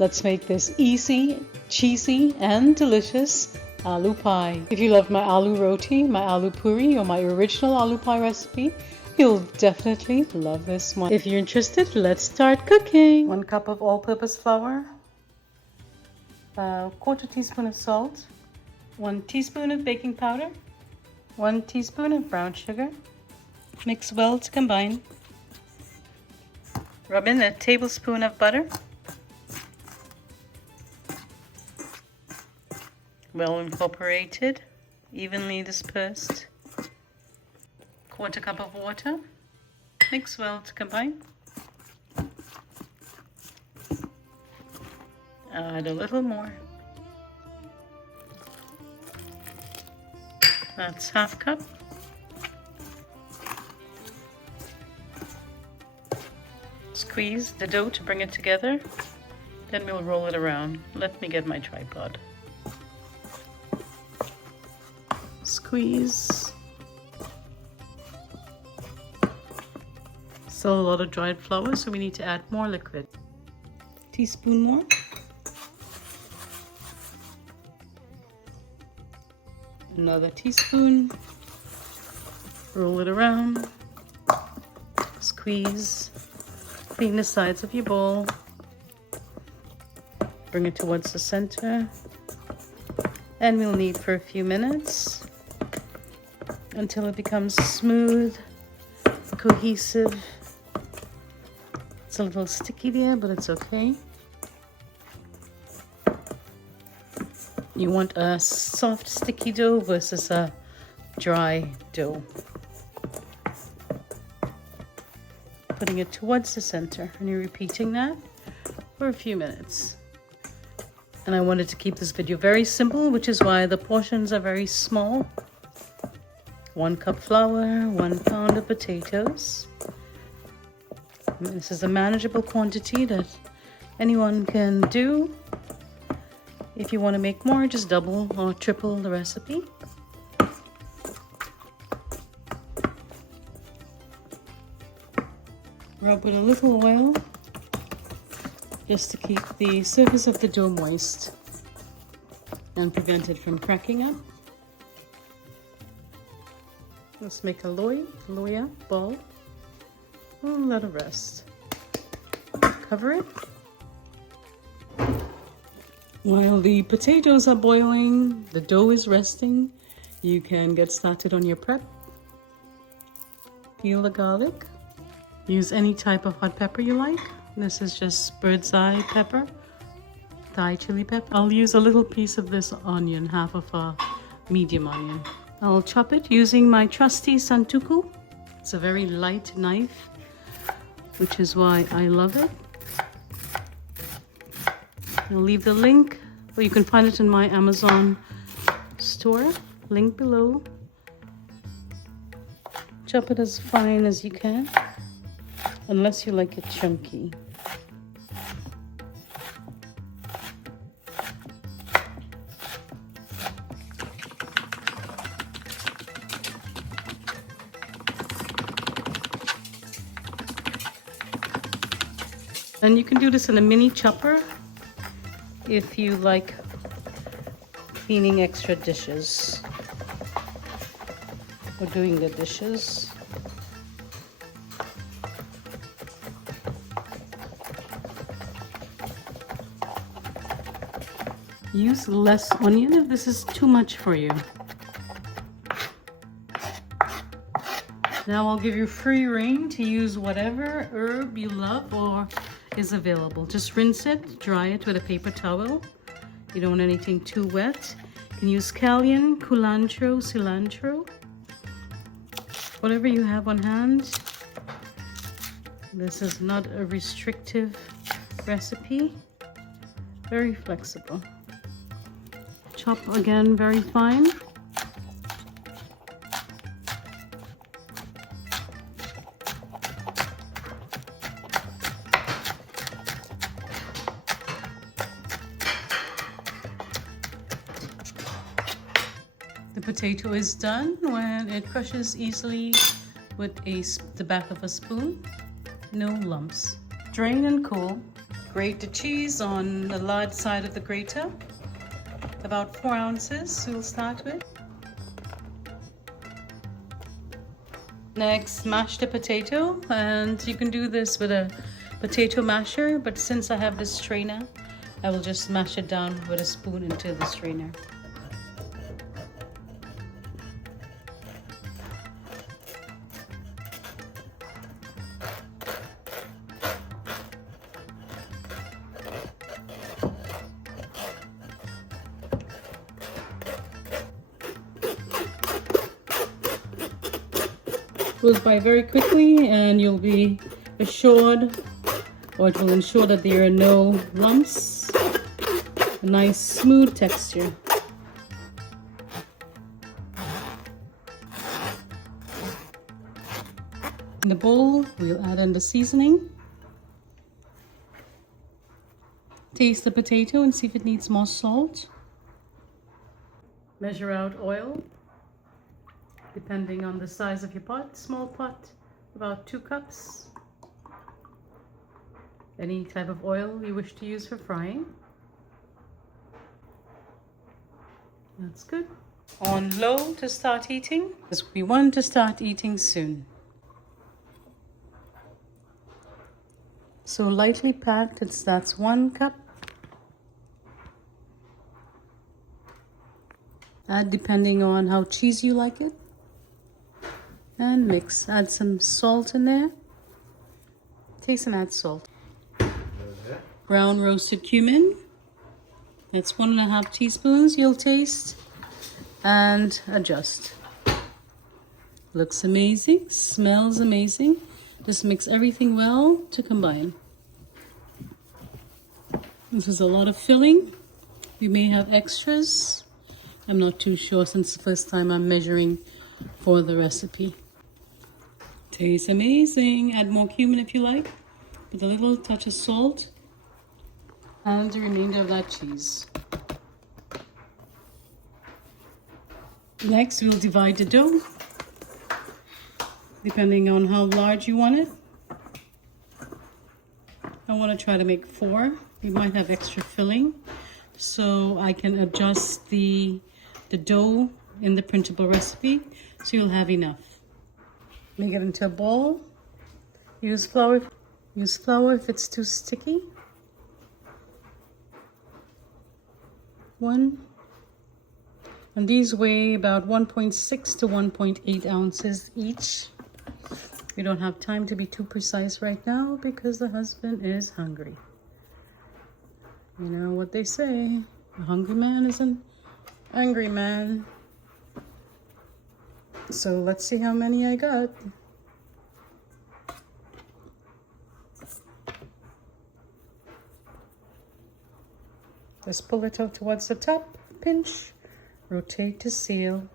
Let's make this easy, cheesy, and delicious aloo pie. If you love my aloo roti, my aloo puri, or my original aloo pie recipe, you'll definitely love this one. If you're interested, let's start cooking. 1 cup of all-purpose flour, a 1/4 teaspoon of salt, 1 teaspoon of baking powder, 1 teaspoon of brown sugar. Mix well to combine. Rub in a tablespoon of butter. Well incorporated, evenly dispersed. 1/4 cup of water. Mix well to combine. Add a little more. That's 1/2 cup. Squeeze the dough to bring it together. Then we'll roll it around. Let me get my tripod. Squeeze. Still a lot of dried flour, so we need to add more liquid. Teaspoon more. Another teaspoon. Roll it around. Squeeze. Clean the sides of your bowl. Bring it towards the center. And we'll knead for a few minutes until it becomes smooth, cohesive. It's a little sticky there, but it's okay. You want a soft, sticky dough versus a dry dough. Putting it towards the center, and you're repeating that for a few minutes. And I wanted to keep this video very simple, which is why the portions are very small. 1 cup flour, 1 pound of potatoes. This is a manageable quantity that anyone can do. If you want to make more, just double or triple the recipe. Rub with a little oil just to keep the surface of the dough moist and prevent it from cracking up. Let's make a loya ball. Let it rest. Cover it. While the potatoes are boiling, the dough is resting, you can get started on your prep. Peel the garlic. Use any type of hot pepper you like. This is just bird's eye pepper, Thai chili pepper. I'll use a little piece of this onion, 1/2 of a medium onion. I'll chop it using my trusty santuku. It's a very light knife, which is why I love it. I'll leave the link, or you can find it in my Amazon store, link below. Chop it as fine as you can, unless you like it chunky. And you can do this in a mini chopper if you like cleaning extra dishes or doing the dishes. Use less onion if this is too much for you. Now I'll give you free rein to use whatever herb you love or is available. Just rinse it, dry it with a paper towel. You don't want anything too wet. You can use scallion, culantro, cilantro, whatever you have on hand. This is not a restrictive recipe, very flexible. Chop again very fine. The potato is done when it crushes easily with the back of a spoon. No lumps. Drain and cool. Grate the cheese on the large side of the grater. About 4 ounces we'll start with. Next, mash the potato, and you can do this with a potato masher, but since I have this strainer, I will just mash it down with a spoon into the strainer. Goes by very quickly, and you'll be assured, or it will ensure that there are no lumps. A nice smooth texture. In the bowl, we'll add in the seasoning. Taste the potato and see if it needs more salt. Measure out oil. Depending on the size of your pot, small pot, about 2 cups. Any type of oil you wish to use for frying. That's good. On low to start eating, because we want to start eating soon. So lightly packed, that's 1 cup. Add depending on how cheesy you like it. And mix. Add some salt in there. Taste and add salt. Brown roasted cumin. That's 1.5 teaspoons. You'll taste and adjust. Looks amazing. Smells amazing. Just mix everything well to combine. This is a lot of filling. You may have extras. I'm not too sure since the first time I'm measuring for the recipe. Tastes amazing. Add more cumin if you like, with a little touch of salt, and the remainder of that cheese. Next, we'll divide the dough, depending on how large you want it. I want to try to make 4. You might have extra filling, so I can adjust the dough in the printable recipe, so you'll have enough. Make it into a ball. Use flour if it's too sticky. 1. And these weigh about 1.6 to 1.8 ounces each. We don't have time to be too precise right now because the husband is hungry. You know what they say, a hungry man is an angry man. So let's see how many I got. Just pull it out towards the top, pinch, rotate to seal.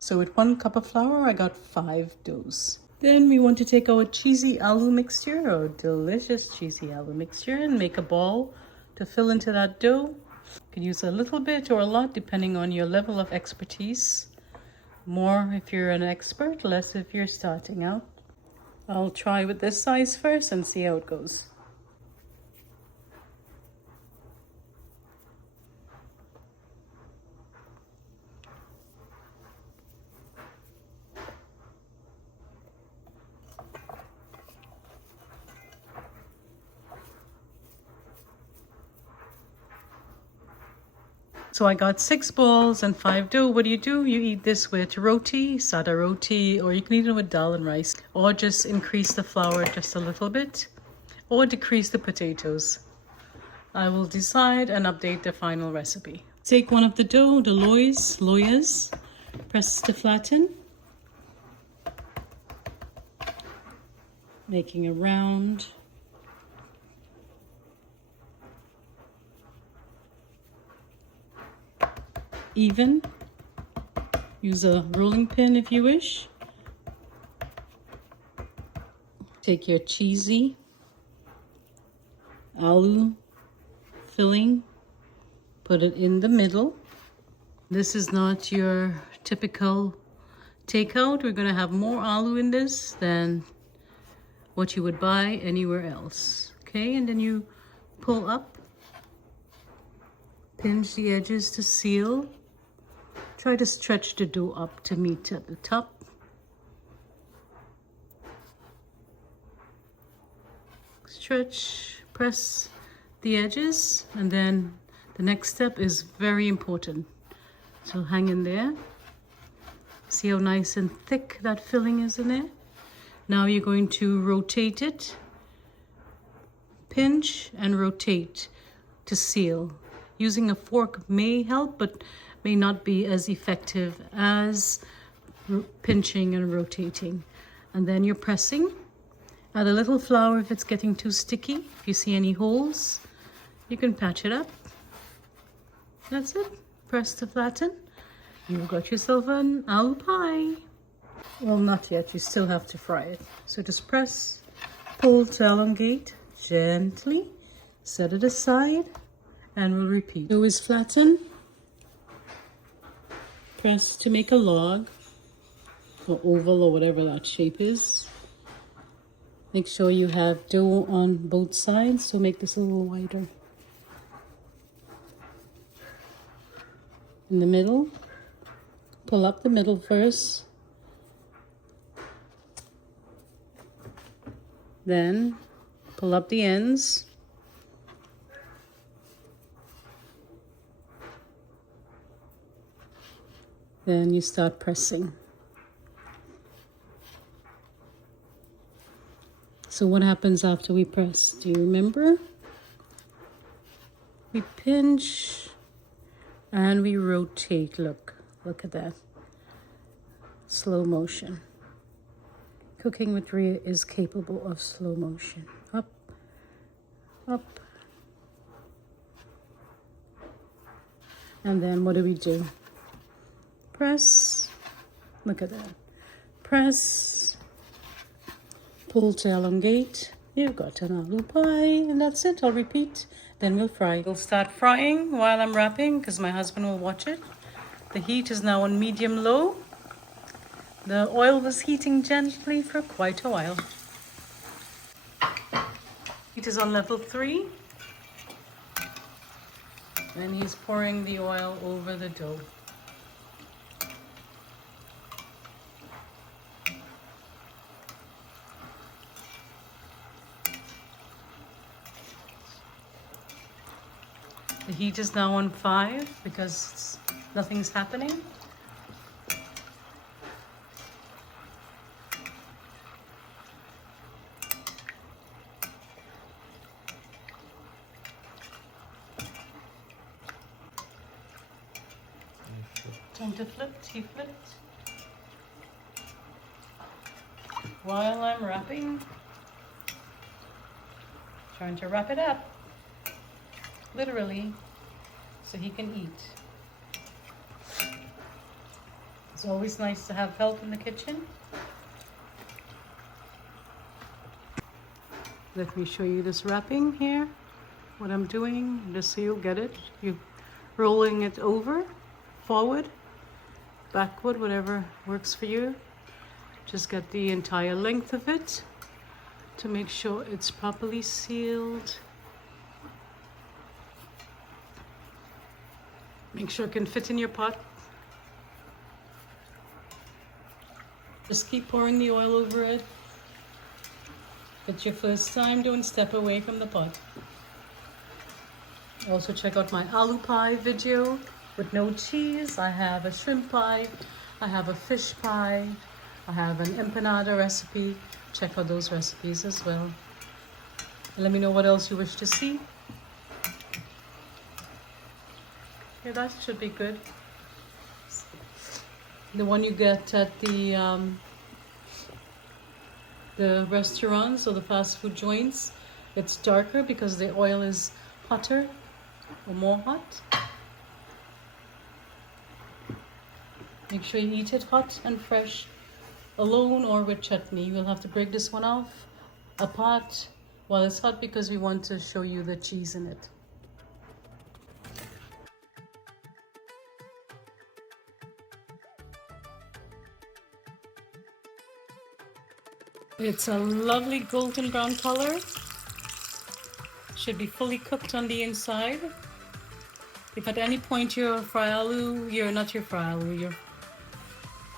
So with 1 cup of flour, I got 5 doughs. Then we want to take our cheesy aloo mixture, or delicious cheesy aloo mixture, and make a ball to fill into that dough. You could use a little bit or a lot depending on your level of expertise. More if you're an expert, less if you're starting out. I'll try with this size first and see how it goes. So I got 6 balls and 5 dough. What do? You eat this with roti, sada roti, or you can eat it with dal and rice, or just increase the flour just a little bit, or decrease the potatoes. I will decide and update the final recipe. Take one of the dough, the loyas, press to flatten, making a round. Even. Use a rolling pin if you wish. Take your cheesy aloo filling, put it in the middle. This is not your typical takeout. We're going to have more aloo in this than what you would buy anywhere else. Okay, and then you pull up, pinch the edges to seal. Try to stretch the dough up to meet at the top. Stretch, press the edges, and then the next step is very important. So hang in there. See how nice and thick that filling is in there? Now you're going to rotate it. Pinch and rotate to seal. Using a fork may help, but may not be as effective as pinching and rotating. And then you're pressing. Add a little flour if it's getting too sticky. If you see any holes, you can patch it up. That's it. Press to flatten. You've got yourself an aloo pie. Well, not yet. You still have to fry it. So just press, pull to elongate gently. Set it aside, and we'll repeat. Dough is flatten. Press to make a log or oval or whatever that shape is. Make sure you have dough on both sides, so make this a little wider. In the middle, pull up the middle first. Then pull up the ends. Then you start pressing. So what happens after we press? Do you remember? We pinch and we rotate. Look at that. Slow motion. Cooking with Ria is capable of slow motion. Up, up. And then what do? Press. Look at that. Press. Pull to elongate. You've got an aloo pie, and that's it. I'll repeat. Then we'll fry. We'll start frying while I'm wrapping because my husband will watch it. The heat is now on medium-low. The oil was heating gently for quite a while. Heat is on level 3. And he's pouring the oil over the dough. The heat is now on 5 because nothing's happening. Time to flip, he flipped. While I'm wrapping, trying to wrap it up. Literally, so he can eat. It's always nice to have help in the kitchen. Let me show you this wrapping here. What I'm doing, just so you'll get it. You're rolling it over, forward, backward, whatever works for you. Just get the entire length of it to make sure it's properly sealed. Make sure it can fit in your pot. Just keep pouring the oil over it. If it's your first time, don't step away from the pot. Also check out my aloo pie video with no cheese. I have a shrimp pie. I have a fish pie. I have an empanada recipe. Check out those recipes as well. And let me know what else you wish to see. Yeah, that should be good. The one you get at the restaurants or the fast food joints, it's darker because the oil is hotter or more hot. Make sure you eat it hot and fresh, alone or with chutney. We'll have to break this one off apart while it's hot because we want to show you the cheese in it. It's a lovely golden brown color. should be fully cooked on the inside. If at any point your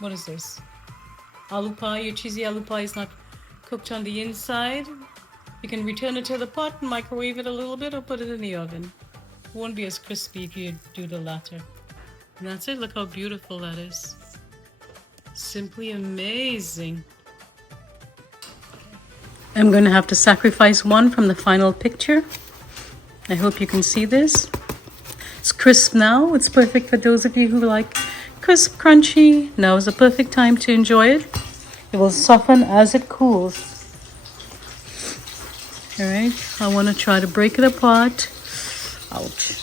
what is this? Aloo pie, your cheesy aloo pie is not cooked on the inside, you can return it to the pot and microwave it a little bit or put it in the oven. It won't be as crispy if you do the latter. And that's it. Look how beautiful that is. Simply amazing. I'm going to have to sacrifice one from the final picture. I hope you can see this. It's crisp now. It's perfect for those of you who like crisp, crunchy. Now is the perfect time to enjoy it. It will soften as it cools. All right, I want to try to break it apart. Ouch.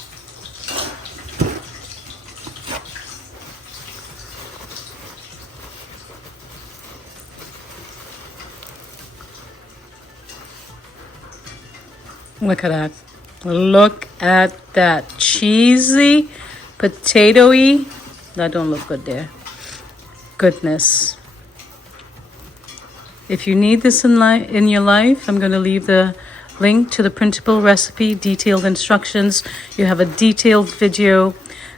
Look at that. Look at that. Cheesy, potatoey. That don't look good there. Goodness. If you need this in your life, I'm going to leave the link to the printable recipe, detailed instructions. You have a detailed video.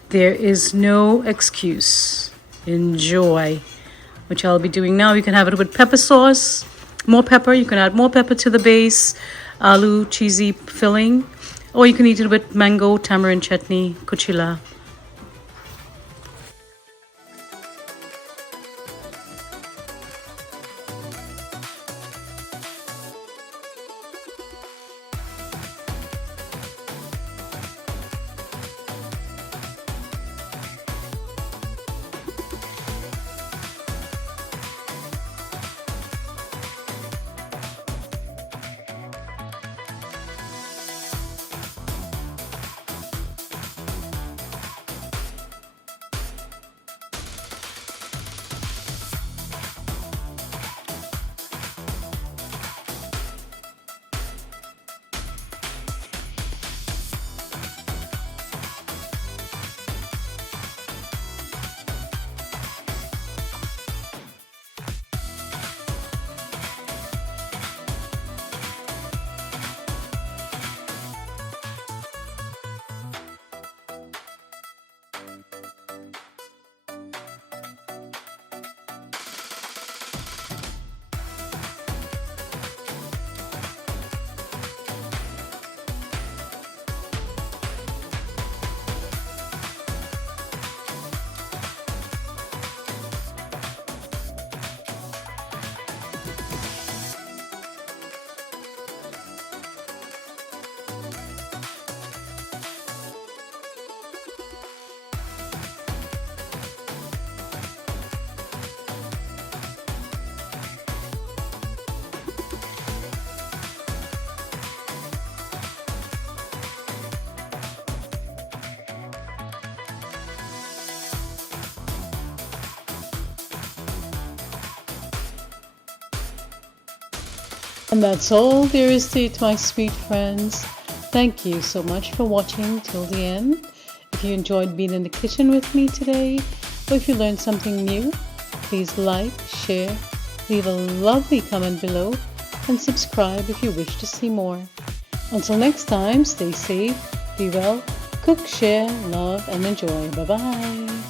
There is no excuse. Enjoy. Which I'll be doing now. You can have it with pepper sauce. More pepper. You can add more pepper to the base. Aloo cheesy filling. Or you can eat it with mango, tamarind chutney, kuchela. And that's all there is to it, my sweet friends. Thank you so much for watching till the end. If you enjoyed being in the kitchen with me today, or if you learned something new, please like, share, leave a lovely comment below, and subscribe if you wish to see more. Until next time, stay safe, be well, cook, share, love, and enjoy. Bye-bye.